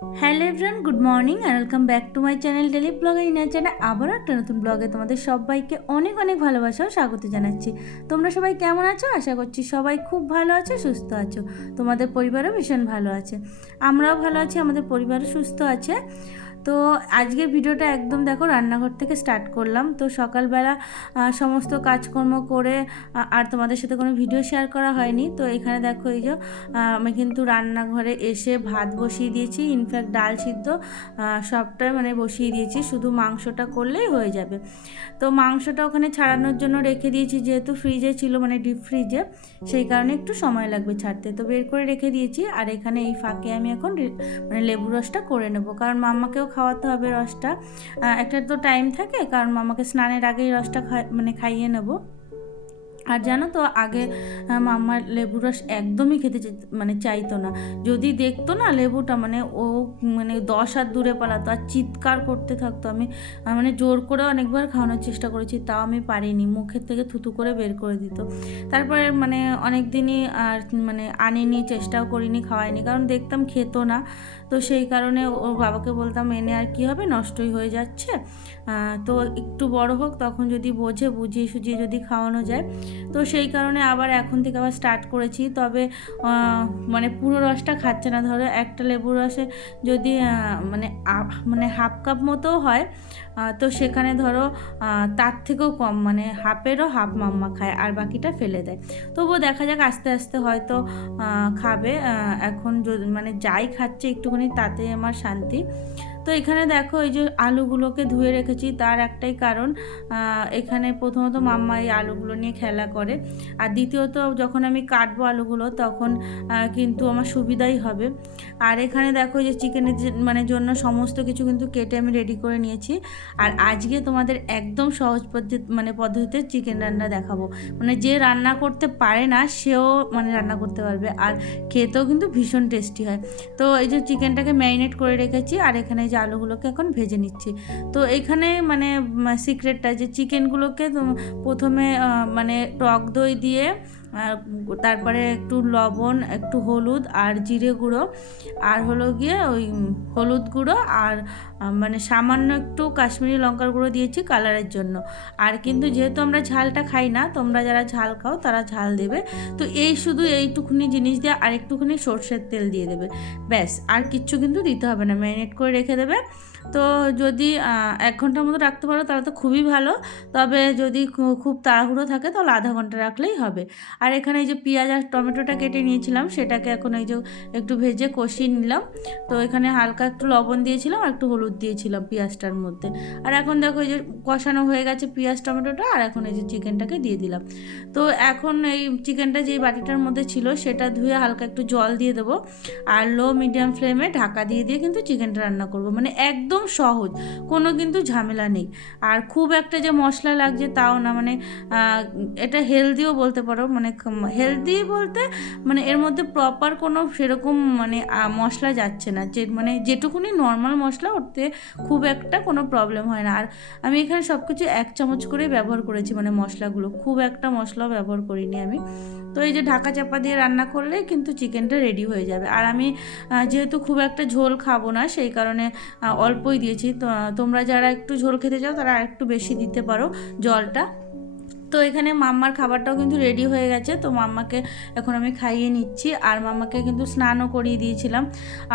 Hello everyone, good morning R welcome back to my channel daily ব্লগে ইনার channel আবারও একটা নতুন ব্লগে তোমাদের সবাইকে অনেক অনেক ভালোবাসা ও স্বাগত জানাচ্ছি। তোমরা সবাই কেমন আছো? আশা করছি সবাই খুব ভালো আছো, সুস্থ আছো। তোমাদের পরিবারও ভীষণ ভালো আছে। আমরাও ভালো আছি, আমাদের পরিবারও সুস্থ আছে। তো আজকের ভিডিওটা একদম দেখো রান্নাঘর থেকে স্টার্ট করলাম। তো সকালবেলা সমস্ত কাজকর্ম করে আর তোমাদের সাথে কোনো ভিডিও শেয়ার করা হয়নি। তো এখানে দেখো এই যে আমি কিন্তু রান্নাঘরে এসে ভাত বসিয়ে দিয়েছি ইনফ্যাক্ট ডাল সিদ্ধ সবটাই মানে বসিয়ে দিয়েছি, শুধু মাংসটা করলেই হয়ে যাবে। তো মাংসটা ওখানে ছাড়ানোর জন্য রেখে দিয়েছি, যেহেতু ফ্রিজে ছিল মানে ডিপ ফ্রিজে সেই কারণে একটু সময় লাগবে ছাড়তে। তো বের করে রেখে দিয়েছি, আর এখানে এই ফাঁকে আমি এখন মানে লেবু রসটা করে নেব। কারণ মাম্মাকেও খাওয়াতে হবে রসটা। একটা তো টাইম থাকে, কারণ মামাকে স্নানের আগেই রসটা মানে খাইয়ে নেব। আর জানো তো আগে আহ, মাম্মার লেবু রস একদমই খেতে মানে চাইতো না। যদি দেখতো না লেবুটা মানে ও মানে দশ হাত দূরে পালাতো আর চিৎকার করতে থাকতো আমি মানে জোর করে অনেকবার খাওয়ানোর চেষ্টা করেছি তাও আমি পারিনি। মুখের থেকে থুতু করে বের করে দিত। তারপরে মানে অনেক দিনই আর মানে আনিনি চেষ্টাও করিনি খাওয়াইনি কারণ দেখতাম খেত না। তো সেই কারণে ওর বাবাকে বলতাম এনে আর কি হবে? নষ্টই হয়ে যাচ্ছে। তো একটু বড় হোক তখন যদি বোঝে বুঝিয়ে সুঝিয়ে যদি খাওয়ানো যায় তো সেই কারণে আবার এখন থেকে আবার স্টার্ট করেছি। তবে মানে পুরো রসটা খাচ্ছে না। ধরো একটা লেবুর রসে যদি মানে মানে হাফ কাপ মতো হয় তো সেখানে ধরো তার থেকেও কম মানে হাফেরও হাফ মাম্মা খায় আর বাকিটা ফেলে দেয়। তবুও দেখা যাক আস্তে আস্তে হয়তো খাবে। এখন মানে যাই খাচ্ছে একটুখানি তাতে আমার শান্তি। তো এখানে দেখো এই যে আলুগুলোকে ধুয়ে রেখেছি, তার একটাই কারণ এখানে প্রথমত মাম্মা এই আলুগুলো নিয়ে খেলা করে, আর দ্বিতীয়ত যখন আমি কাটবো আলুগুলো তখন কিন্তু আমার সুবিধাই হবে। আর এখানে দেখো যে চিকেনের মানে জন্য সমস্ত কিছু কিন্তু কেটে আমি রেডি করে নিয়েছি, আর আজকে তোমাদের একদম সহজ পদ্ধতি মানে পদ্ধতিতে চিকেন রান্না দেখাবো। মানে যে রান্না করতে পারে না, সেও মানে রান্না করতে পারবে, আর খেতেও কিন্তু ভীষণ টেস্টি হয়। তো এই যে চিকেনটাকে ম্যারিনেট করে রেখেছি, আর এখানে যে আলুগুলোকে এখন ভেজে নিচ্ছি। তো এখানে মানে সিক্রেটটা যে চিকেনগুলোকে প্রথমে মানে টক দই দিয়ে আর তারপরে একটু লবণ, একটু হলুদ আর জিরে গুঁড়ো। আর হলো গিয়ে ওই হলুদ গুঁড়ো আর মানে সামান্য একটু কাশ্মীরি লঙ্কার গুঁড়ো দিয়েছি কালারের জন্য। আর কিন্তু যেহেতু আমরা ঝালটা খাই না, তোমরা যারা ঝাল খাও তারা ঝাল দেবে। তো এই শুধু এইটুকুনি জিনিস দিয়ে আর একটুখানি সর্ষের তেল দিয়ে দেবে। ব্যাস, আর কিচ্ছু কিন্তু দিতে হবে না। ম্যারিনেট করে রেখে দেবে। তো যদি এক ঘণ্টার মতো রাখতে পারো তাহলে তো খুবই ভালো। তবে যদি খুব তাড়াহুড়ো থাকে তাহলে আধা ঘণ্টা রাখলেই হবে। আর এখানে এই যে পেঁয়াজ আর টমেটোটা কেটে নিয়েছিলাম, সেটাকে এখন এই যে একটু ভেজে কষিয়ে নিলাম। তো এখানে হালকা একটু লবণ দিয়েছিলাম আর একটু হলুদ দিয়েছিলাম পেঁয়াজটার মধ্যে। আর এখন দেখো এই যে কষানো হয়ে গেছে পেঁয়াজ, টমেটোটা আর এখন এই যে চিকেনটাকে দিয়ে দিলাম। তো এখন এই চিকেনটা যেই বাটিটার মধ্যে ছিল সেটা ধুয়ে হালকা একটু জল দিয়ে দেবো। আর লো মিডিয়াম ফ্লেমে ঢাকা দিয়ে দিয়ে কিন্তু চিকেনটা রান্না করব। মানে একদম সহজ কোনো কিন্তু ঝামেলা নেই। আর খুব একটা যে মশলা লাগছে তাও না মানে এটা হেলদিও বলতে পারো মানে হেলদি বলতে মানে এর মধ্যে প্রপার কোনো সেরকম মানে মশলা যাচ্ছে না। যে মানে যেটুকুনি নর্মাল মশলা ওতে খুব একটা কোনো প্রবলেম হয় না। আর আমি এখানে সব কিছু এক চামচ করে ব্যবহার করেছি মানে মশলাগুলো। খুব একটা মশলাও ব্যবহার করিনি আমি। তো এই যে ঢাকা চাপা দিয়ে রান্না করলে কিন্তু চিকেনটা রেডি হয়ে যাবে। আর আমি যেহেতু খুব একটা ঝোল খাব না সেই কারণে আহ, অল্পই দিয়েছি। তোমরা যারা একটু ঝোল খেতে চাও তারা একটু বেশি দিতে পারো জলটা। তো এখানে মাম্মার খাবারটাও কিন্তু রেডি হয়ে গেছে। তো মাম্মাকে এখন আমি খাইয়ে নিচ্ছি। আর মাম্মাকে কিন্তু স্নানও করিয়ে দিয়েছিলাম।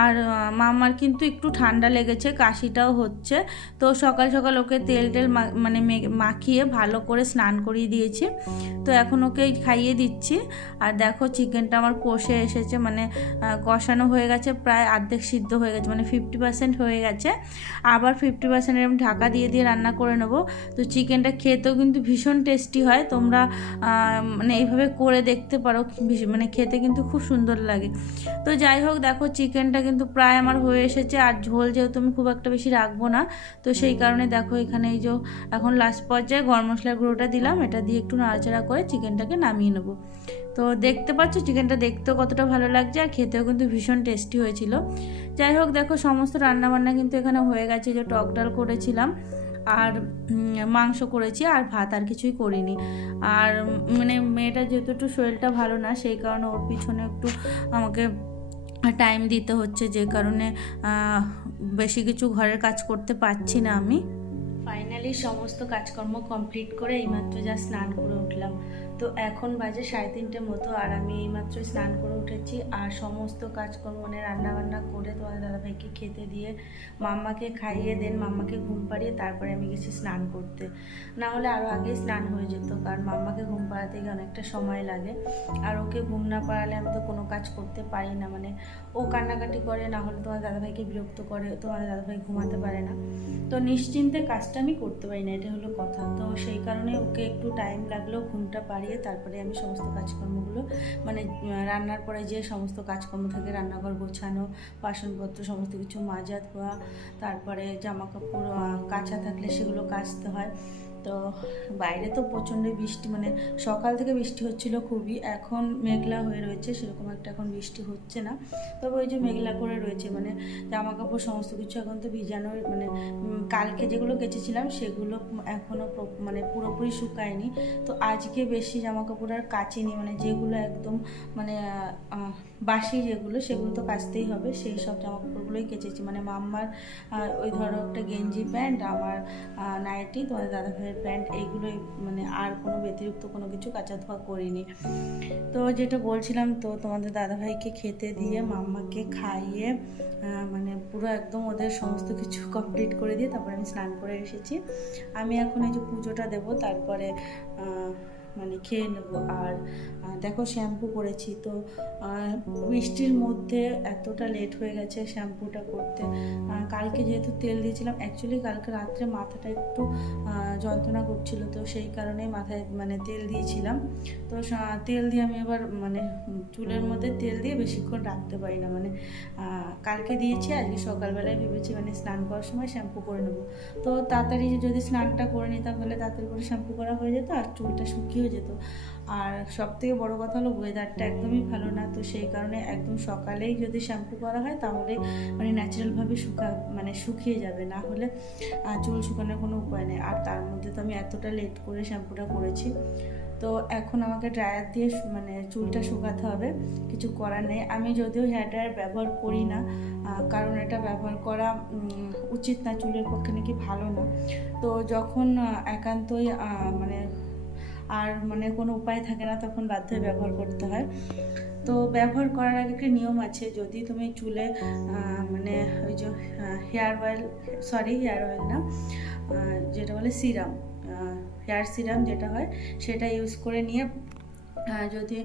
আর মাম্মার কিন্তু একটু ঠান্ডা লেগেছে, কাশিটাও হচ্ছে। তো সকাল সকাল ওকে তেল টেল মানে মাখিয়ে ভালো করে স্নান করিয়ে দিয়েছি। তো এখন ওকে খাইয়ে দিচ্ছি। আর দেখো চিকেনটা আমার কষে এসেছে মানে কষানো হয়ে গেছে, প্রায় অর্ধেক সিদ্ধ হয়ে গেছে মানে ফিফটি পার্সেন্ট হয়ে গেছে। আবার ফিফটি পার্সেন্ট এরকম ঢাকা দিয়ে দিয়ে রান্না করে নেব। তো চিকেনটা খেতেও কিন্তু ভীষণ টেস্টি হয় তোমরা মানে এইভাবে করে দেখতে পারো মানে খেতে কিন্তু খুব সুন্দর লাগে। তো যাই হোক দেখো চিকেনটা কিন্তু প্রায় আমার হয়ে এসেছে আর ঝোল যেহেতু আমি খুব একটা বেশি রাখব না তো সেই কারণে দেখো এখানে এই যে এখন লাস্ট পর্যায়ে গরম মশলার গুঁড়োটা দিলাম এটা দিয়ে একটু নাড়াচাড়া করে চিকেনটাকে নামিয়ে নেব। তো দেখতে পাচ্ছ চিকেনটা দেখতেও কতটা ভালো লাগছে আর খেতেও কিন্তু ভীষণ টেস্টি হয়েছিল। যাই হোক দেখো সমস্ত রান্নাবান্না কিন্তু এখানে হয়ে গেছে যে টক ডাল করেছিলাম। আর মাংস করেছি আর ভাত আর কিছুই করিনি। আর মানে মেয়েটা যেহেতু একটু শরীরটা ভালো না, সেই কারণে ওর পিছনে একটু আমাকে টাইম দিতে হচ্ছে, যে কারণে বেশি কিছু ঘরের কাজ করতে পারছি না আমি। ফাইনালি সমস্ত কাজকর্ম কমপ্লিট করে এইমাত্র যা স্নান করে উঠলাম। তো এখন বাজে সাড়ে তিনটে মতো আর আমি এইমাত্র স্নান করে উঠেছি আর সমস্ত কাজকর্ম মানে রান্না বান্না করে তোমাদের দাদাভাইকে খেতে দিয়ে মাম্মাকে খাইয়ে দেন, মাম্মাকে ঘুম পাড়িয়ে তারপরে আমি গেছি স্নান করতে। না হলে আরও আগে স্নান হয়ে যেত কারণ মাম্মাকে ঘুম পাড়াতে গিয়ে অনেকটা সময় লাগে। আর ওকে ঘুম না পাড়ালে আমি তো কোনো কাজ করতে পারি না মানে ও কান্নাকাটি করে, না হলে তোমার দাদাভাইকে বিরক্ত করে, তোমাদের দাদাভাই ঘুমাতে পারে না। তো নিশ্চিন্তে কাজটা আমি করতে পারি না, এটা হলো কথা। তো সেই কারণে ওকে একটু টাইম লাগলেও ঘুমটা পাড়িয়ে তারপরে আমি সমস্ত কাজকর্মগুলো মানে রান্নার পরে যে সমস্ত কাজকর্ম থাকে, রান্নাঘর গোছানো, বাসনপত্র, সমস্ত কিছু মাজা ধোয়া, তারপরে জামাকাপড় কাচা থাকলে সেগুলো কাচতে হয়। তো বাইরে তো প্রচণ্ড বৃষ্টি মানে সকাল থেকে বৃষ্টি হচ্ছিল খুবই, এখন মেঘলা হয়ে রয়েছে, সেরকম একটা এখন বৃষ্টি হচ্ছে না। তবে ওই যে মেঘলা করে রয়েছে মানে জামা কাপড় সমস্ত কিছু এখন তো ভিজানোর মানে কালকে যেগুলো কেচেছিলাম, সেগুলো এখনও মানে পুরোপুরি শুকায়নি। তো আজকে বেশি জামা কাপড় আর কাচিনি মানে যেগুলো একদম মানে বাসি যেগুলো, সেগুলো তো কাচতেই হবে, সেই সব জামা কাপড়গুলোই কেচেছি। মানে মাম্মার ওই ধরো একটা গেঞ্জি প্যান্ট, আমার নাইটি তোমার দাদা ভাইয়ের প্যান্ট, এইগুলোই মানে আর কোনো ব্যতিরিক্ত কোনো কিছু কাঁচা ধোয়া করিনি। তো যেটা বলছিলাম, তো তোমাদের দাদাভাইকে খেতে দিয়ে, মাম্মাকে খাইয়ে মানে পুরো একদম ওদের সমস্ত কিছু কমপ্লিট করে দিয়ে তারপরে আমি স্নান করে এসেছি। আমি এখন এই যে পুজোটা দেবো, তারপরে মানে খেয়ে নেব। আর দেখো শ্যাম্পু করেছি, তো বৃষ্টির মধ্যে এতটা লেট হয়ে গেছে শ্যাম্পুটা করতে। কালকে যেহেতু তেল দিয়েছিলাম অ্যাকচুয়ালি কালকে রাত্রে মাথাটা একটু যন্ত্রণা করছিল, তো সেই কারণে মাথায় মানে তেল দিয়েছিলাম। তো তেল দিয়ে আমি এবার মানে চুলের মধ্যে তেল দিয়ে বেশিক্ষণ রাখতে পারি না। মানে কালকে দিয়েছি, আজকে সকালবেলায় ভেবেছি মানে স্নান করার সময় শ্যাম্পু করে নেব। তো তাড়াতাড়ি যদি স্নানটা করে নিতাম, তাহলে তাড়াতাড়ি করে শ্যাম্পু করা হয়ে যেত আর চুলটা শুকিয়েও যেত। আর সব থেকে বড়ো কথা হলো ওয়েদারটা একদমই ভালো না। তো সেই কারণে একদম সকালেই যদি শ্যাম্পু করা হয় তাহলে মানে ন্যাচারালভাবে শুকা মানে শুকিয়ে যাবে। না হলে চুল শুকানোর কোনো উপায় নেই। আর তার মধ্যে তো আমি এতটা লেট করে শ্যাম্পুটা করেছি। তো এখন আমাকে ড্রায়ার দিয়ে মানে চুলটা শুকাতে হবে। কিছু করার নেই। আমি যদিও হেয়ার ড্রায়ার ব্যবহার করি না কারণ এটা ব্যবহার করা উচিত না। চুলের পক্ষে নাকি ভালো না। তো যখন একান্তই মানে আর মানে কোনো উপায় থাকে না, তখন বাধ্য ব্যবহার করতে হয়। তো ব্যবহার করার আগে একটা নিয়ম আছে, যদি তুমি চুলে মানে ওই যে hair oil sorry hair oil না যেটা বলে সিরাম হেয়ার সিরাম যেটা হয়, সেটা ইউজ করে নিয়ে যদি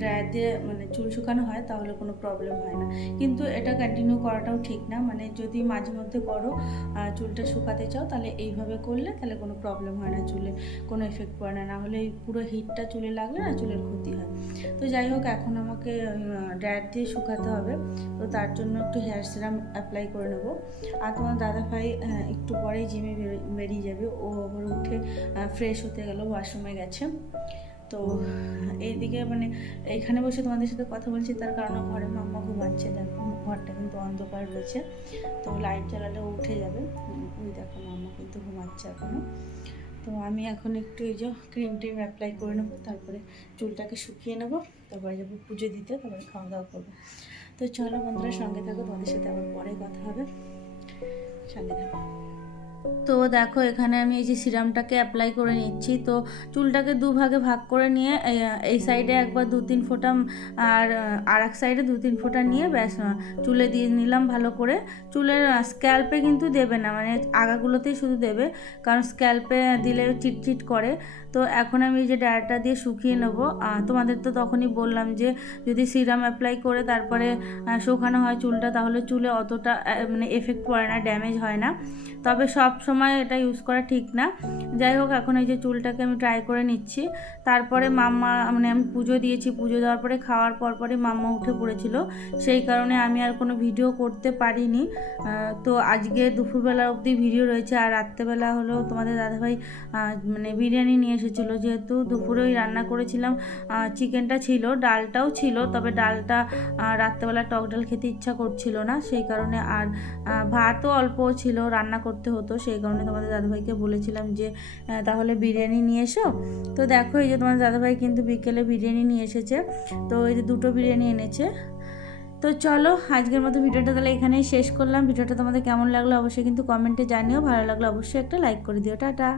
ড্রায়ার দিয়ে মানে চুল শুকানো হয় তাহলে কোনো প্রবলেম হয় না। কিন্তু এটা কন্টিনিউ করাটাও ঠিক না। মানে যদি মাঝে মধ্যে করো চুলটা শুকাতে চাও তাহলে এইভাবে করলে তাহলে কোনো প্রবলেম হয় না চুলে। কোনো এফেক্ট পড়ে না। না হলে এই পুরো হিটটা চুলে লাগলে না চুলের ক্ষতি হয়। তো যাই হোক, এখন আমাকে ড্রায়ার দিয়ে শুকাতে হবে। তো তার জন্য একটু হেয়ার সিরাম অ্যাপ্লাই করে নেব। আর তোমার দাদা ভাই একটু পরেই জিমে বেরিয়ে যাবে। ও আবার উঠে ফ্রেশ হতে গেল ওয়াশরুমে গেছে। তো এইদিকে মানে এইখানে বসে তোমাদের সাথে কথা বলছি, তার কারণে ঘরে মাম্মা ঘুমাচ্ছে দেখো ঘরটা কিন্তু অন্ধকার রয়েছে, তো লাইট জ্বালালে উঠে যাবে। ওই দেখো মাম্মা কিন্তু ঘুমাচ্ছে এখনও। তো আমি এখন একটু এই যে ক্রিম টিম অ্যাপ্লাই করে নেব, তারপরে চুলটাকে শুকিয়ে নেব, তারপরে যাব পুজো দিতে, তারপরে খাওয়া দাওয়া করব। তো চলো বন্ধুরা সঙ্গে থাকো, তোমাদের সাথে আবার পরে কথা হবে। সঙ্গে থাকো। তো দেখো, এখানে আমি এই যে সিরামটাকে অ্যাপ্লাই করে নিচ্ছি। তো চুলটাকে দুভাগে ভাগ করে নিয়ে এই- সাইডে একবার দু তিন ফোঁটা, আর আর এক সাইডে দু তিন ফোঁটা নিয়ে ব্যাস চুলে দিয়ে নিলাম ভালো করে। চুলের স্ক্যাল্পে কিন্তু দেবে না মানে আগাগুলোতেই শুধু দেবে, কারণ স্ক্যাল্পে দিলে চিটচিট করে। তো এখন আমি এই যে ডায়ারটা দিয়ে শুকিয়ে নেব। তোমাদের তো তখনই বললাম যে যদি সিরাম অ্যাপ্লাই করে তারপরে শুকানো হয় চুলটা, তাহলে চুলে অতটা মানে এফেক্ট পড়ে না ড্যামেজ হয় না। তবে সব সময় এটা ইউজ করা ঠিক না। যাই হোক, এখন এই যে চুলটাকে আমি ট্রাই করে নিচ্ছি। তারপরে মাম্মা মানে আমি পুজো দিয়েছি, পুজো দেওয়ার পরে খাওয়ার পর পরে মাম্মা উঠে পড়েছিল। সেই কারণে আমি আর কোনো ভিডিও করতে পারিনি। তো আজকে দুপুরবেলা অবধি ভিডিও রয়েছে। আর রাত্রেবেলা হলো তোমাদের দাদাভাই মানে বিরিয়ানি নিয়ে এসেছিল। যেহেতু দুপুরে ওই রান্না করেছিলাম চিকেনটা ছিল, ডালটাও ছিল, তবে ডালটা রাত্রেবেলা টক ডাল খেতে ইচ্ছা করছিল না। সেই কারণে আর ভাতও অল্প ছিল, রান্না করতে হতো। সেই কারণে তোমাদের দাদাভাইকে বলেছিলাম যে তাহলে বিরিয়ানি নিয়ে এসো। তো দেখো, এই যে তোমাদের দাদাভাই কিন্তু বিকেলে বিরিয়ানি নিয়ে এসেছে। তো এই যে দুটো বিরিয়ানি এনেছে। তো চলো, আজকের মতো ভিডিওটা তাহলে এখানেই শেষ করলাম। ভিডিওটা তোমাদের কেমন লাগল অবশ্যই কিন্তু কমেন্টে জানিও। ভালো লাগল অবশ্যই একটা লাইক করে দিও। টাটা।